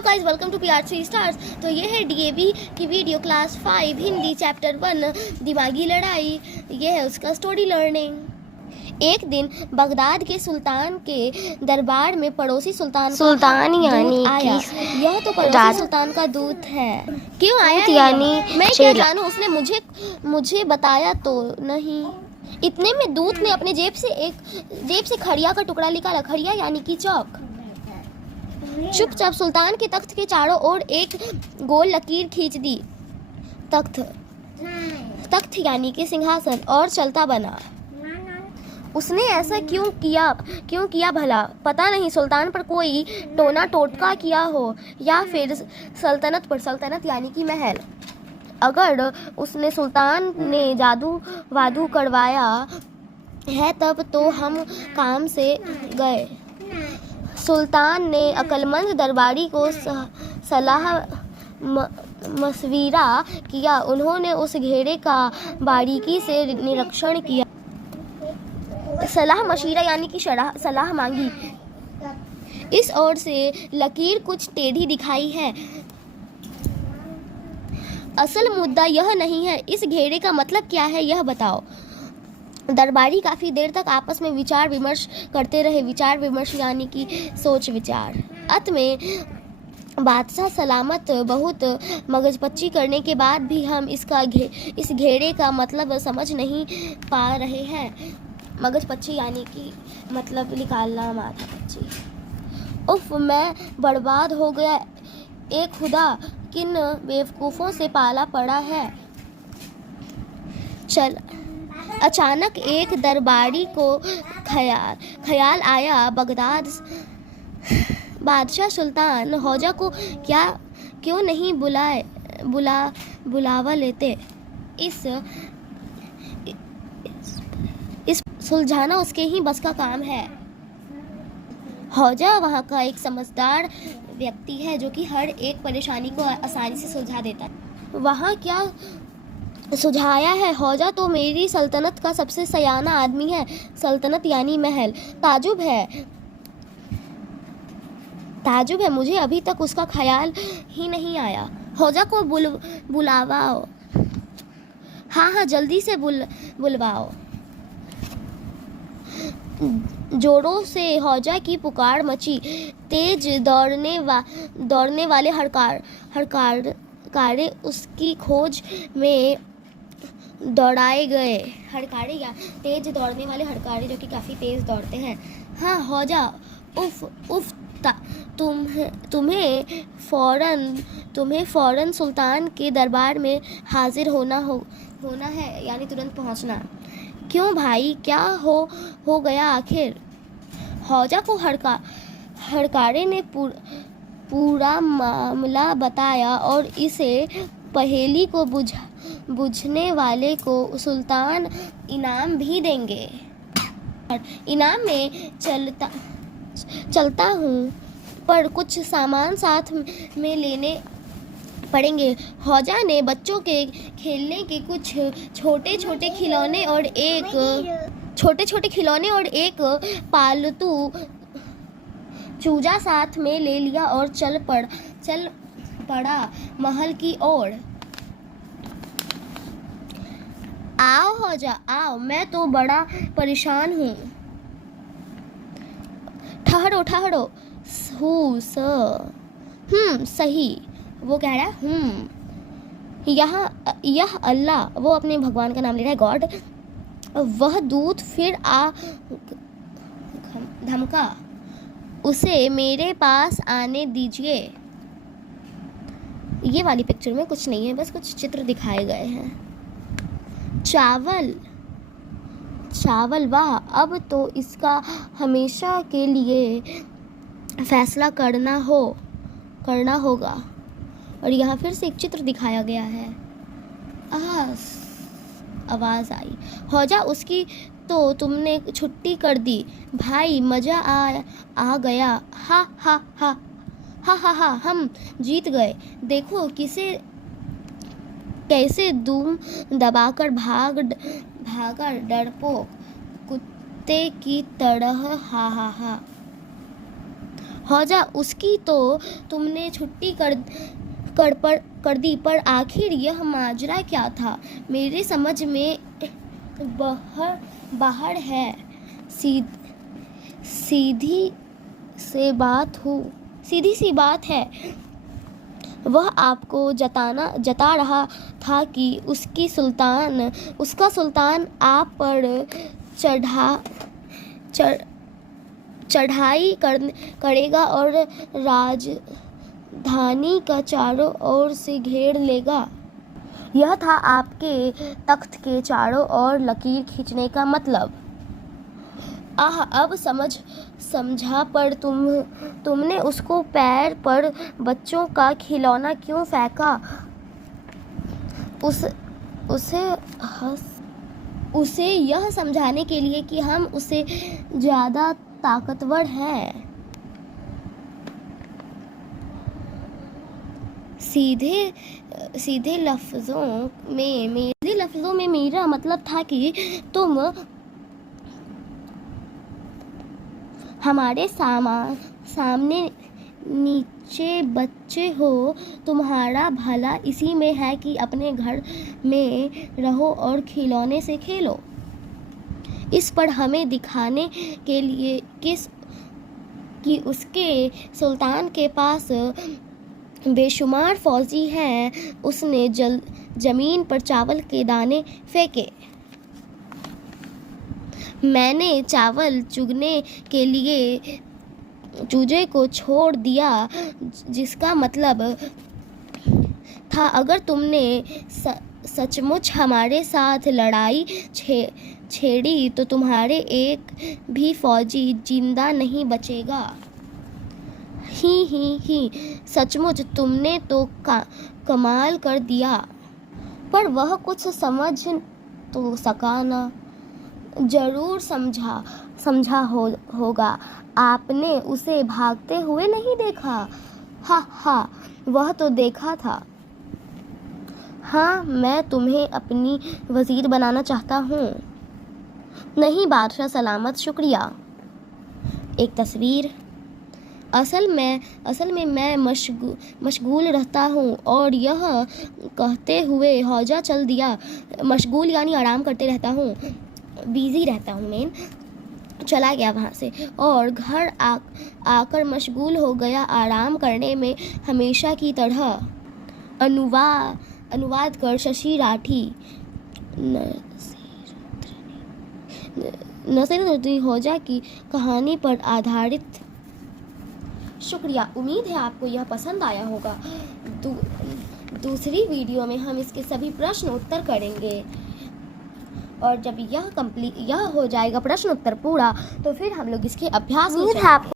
Hello guys, welcome to PR3 stars. तो ये है DAV की वीडियो क्लास 5 हिंदी चैप्टर 1 दिमागी लड़ाई। ये है उसका स्टोरी लर्निंग। एक दिन बगदाद के सुल्तान के दरबार में पड़ोसी सुल्तान यानी आया। यह तो पड़ोसी सुल्तान का दूत है। क्यों आया यानी मैं क्या जानूं, उसने मुझे बताया तो नहीं। इतने में दूत ने अपने जेब से खड़िया का टुकड़ा निकाला। खड़िया यानी कि चौक। चुपचाप सुल्तान के तख्त के चारों ओर एक गोल लकीर खींच दी। तख्त यानी कि सिंहासन, और चलता बना। उसने ऐसा क्यों किया भला? पता नहीं, सुल्तान पर कोई टोना टोटका किया हो या फिर सल्तनत पर। सल्तनत यानी कि महल। अगर उसने सुल्तान ने जादू वादू करवाया है तब तो हम काम से गए। सुल्तान ने अक्लमंद दरबारी को सलाह मशविरा किया। उन्होंने उस घेरे का बारीकी से निरीक्षण किया। सलाह मशविरा यानी कि सलाह मांगी। इस ओर से लकीर कुछ टेढ़ी दिखाई है। असल मुद्दा यह नहीं है। इस घेरे का मतलब क्या है, यह बताओ। दरबारी काफ़ी देर तक आपस में विचार विमर्श करते रहे। विचार विमर्श यानी कि सोच विचार। अंत में बादशाह सलामत बहुत मगजपच्ची करने के बाद भी हम इस घेरे का मतलब समझ नहीं पा रहे हैं। मगजपच्ची यानी कि मतलब निकालना, माथा पच्ची। उफ, मैं बर्बाद हो गया। एक खुदा, किन बेवकूफ़ों से पाला पड़ा है। अचानक एक दरबारी को ख्याल आया, बादशाह सुल्तान हौजा को क्यों नहीं बुलावा लेते। इस सुलझाना उसके ही बस का काम है। हौजा वहाँ का एक समझदार व्यक्ति है जो कि हर एक परेशानी को आसानी से सुलझा देता है। वहाँ क्या सुझाया है? हौजा तो मेरी सल्तनत का सबसे सयाना आदमी है। सल्तनत यानी महल। ताजुब है, मुझे अभी तक उसका ख्याल ही नहीं आया। हौजा को बुलावाओ। हाँ, जल्दी से बुलवाओ। जोरों से हौजा की पुकार मची। तेज दौड़ने वाले हड़कारे उसकी खोज में दौड़ाए गए। हड़कारे या तेज दौड़ने वाले हड़कारे जो कि काफ़ी तेज दौड़ते हैं। हाँ हौजा, उफ तुम्हें फौरन सुल्तान के दरबार में हाजिर होना है, यानी तुरंत पहुंचना। क्यों भाई, क्या हो गया आखिर? हौजा को हड़कारे ने पूरा मामला बताया और इसे पहेली को बुझने वाले को सुल्तान इनाम भी देंगे। इनाम में चलता हूँ, पर कुछ सामान साथ में लेने पड़ेंगे। हौजा ने बच्चों के खेलने के कुछ छोटे छोटे खिलौने और एक पालतू चूजा साथ में ले लिया और चल पड़ा महल की ओर। आओ हौजा आओ, मैं तो बड़ा परेशान हूँ। ठहरो सही, वो कह रहा है। यह अल्लाह, वो अपने भगवान का नाम ले रहा है, गॉड। वह दूत फिर आ धमका। उसे मेरे पास आने दीजिए। ये वाली पिक्चर में कुछ नहीं है, बस कुछ चित्र दिखाए गए हैं। चावल, वाह, अब तो इसका हमेशा के लिए फैसला करना होगा। और यहाँ फिर से एक चित्र दिखाया गया है। आवाज़ आई। हौजा, उसकी तो तुमने छुट्टी कर दी भाई, मज़ा आ गया। हा, हम जीत गए। देखो कैसे दूम दबाकर भागा डरपोक कुत्ते की तरह। हा। हौजा, उसकी तो तुमने छुट्टी कर दी, पर आखिर यह माजरा क्या था? मेरे समझ में बाहर है। सीधी सी बात है। वह आपको जता रहा था कि उसका सुल्तान आप पर चढ़ाई करेगा और राजधानी का चारों ओर से घेर लेगा। यह था आपके तख्त के चारों ओर लकीर खींचने का मतलब। आह, अब समझा, पर तुमने उसको पैर पर बच्चों का खिलौना क्यों फेंका? उसे यह समझाने के लिए कि हम उससे ज्यादा ताकतवर हैं। सीधे लफ्जों में मेरा मतलब था कि तुम हमारे सामने नीचे बच्चे हो। तुम्हारा भला इसी में है कि अपने घर में रहो और खिलौने से खेलो। इस पर हमें दिखाने के लिए कि उसके सुल्तान के पास बेशुमार फौजी हैं, उसने जमीन पर चावल के दाने फेंके। मैंने चावल चुगने के लिए चूजे को छोड़ दिया, जिसका मतलब था अगर तुमने सचमुच हमारे साथ लड़ाई छेड़ी तो तुम्हारे एक भी फौजी जिंदा नहीं बचेगा। ही सचमुच तुमने तो कमाल कर दिया। पर वह कुछ समझ तो सका ना। जरूर समझा होगा। आपने उसे भागते हुए नहीं देखा? हा, वह तो देखा था। हाँ, मैं तुम्हें अपनी वजीर बनाना चाहता हूँ। नहीं बादशाह सलामत, शुक्रिया। एक तस्वीर। असल में मैं मशगूल रहता हूँ। और यह कहते हुए हौजा चल दिया। मशगूल यानी आराम करते रहता हूँ, बिजी रहता हूँ मेन। चला गया वहाँ से और घर आकर मशगूल हो गया आराम करने में, हमेशा की तरह। अनुवाद कर शशि राठी। नसीरुद्दीन हौजा की कहानी पर आधारित। शुक्रिया। उम्मीद है आपको यह पसंद आया होगा। दूसरी वीडियो में हम इसके सभी प्रश्न उत्तर करेंगे, और जब यह हो जाएगा प्रश्न उत्तर पूरा, तो फिर हम लोग इसके अभ्यास